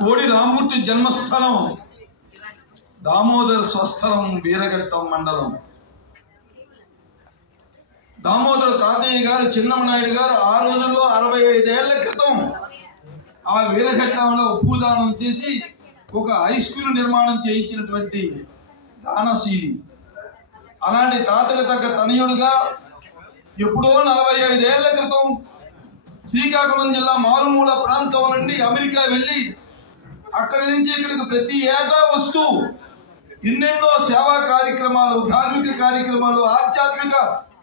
కోడి రామూర్తి జన్మస్థలం దామోదర స్వస్థలం వీరఘట్టం మండలం. దామోదర తాతయ్య గారు చిన్నమనాయుడు గారు ఆ రోజుల్లో 65 ఏళ్ల క్రితం ఆ వీరఘట్టంలో ఉప్పుదానం చేసి ఒక హై స్కూల్ నిర్మాణం చేయించినటువంటి దానశీలి. అలాంటి తాతకు తగ్గ తనయుడుగా ఎప్పుడో 45 ఏళ్ల క్రితం శ్రీకాకుళం జిల్లా మారుమూల ప్రాంతం నుండి అమెరికా వెళ్ళి అక్కడి నుంచి ఇక్కడికి ప్రతి ఏటా వస్తూ ఎన్నెన్నో సేవా కార్యక్రమాలు, ధార్మిక కార్యక్రమాలు, ఆధ్యాత్మిక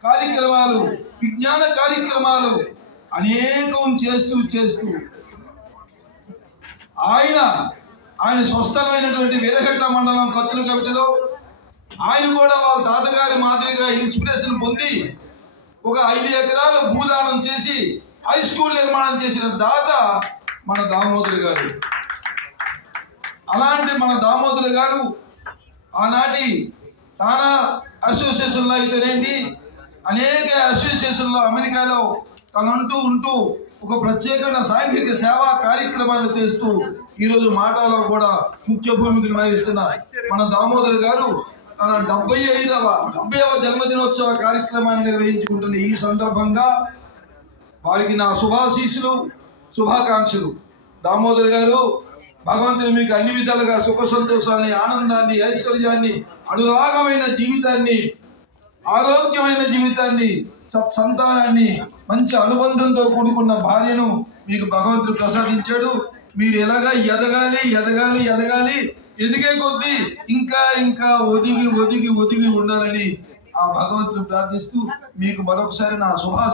కార్యక్రమాలు, విజ్ఞాన కార్యక్రమాలు అనేకం చేస్తూ ఆయన స్వస్థలమైనటువంటి వీరఘట్ట మండలం కత్తులకవిటిలో ఆయన కూడా వాళ్ళ తాతగారి మాదిరిగా ఇన్స్పిరేషన్ పొంది ఒక 5 ఎకరాలు భూదానం చేసి హై స్కూల్ నిర్మాణం చేసిన దాత మన దామోదర్ గారు. అలాంటి మన దామోదర్ గారు ఆనాటి తానా అసోసియేషన్లో అయితేనేంటి, అనేక అసోసియేషన్లో అమెరికాలో తనంటూ ఉంటూ ఒక ప్రత్యేకమైన సాంఘిక సేవా కార్యక్రమాలు చేస్తూ ఈరోజు మాటలో కూడా ముఖ్య భూమికను వహిస్తున్న మన దామోదర్ గారు తన 70వ జన్మదినోత్సవ కార్యక్రమాన్ని నిర్వహించుకుంటున్న ఈ సందర్భంగా వారికి నా శుభాశీస్సులు, శుభాకాంక్షలు. దామోదర్ గారు, భగవంతుడు మీకు అన్ని విధాలుగా సుఖ సంతోషాన్ని, ఆనందాన్ని, ఐశ్వర్యాన్ని, అనురాగమైన జీవితాన్ని, ఆరోగ్యమైన జీవితాన్ని, సత్సంతానాన్ని, మంచి అనుబంధంతో కూడుకున్న భార్యను మీకు భగవంతుడు ప్రసాదించాడు. మీరు ఎలాగా ఎదగాలి ఎదిగే కొద్దీ ఇంకా ఒదిగి ఉండాలని ఆ భగవంతుడు ప్రార్థిస్తూ మీకు మరొకసారి నా శుభా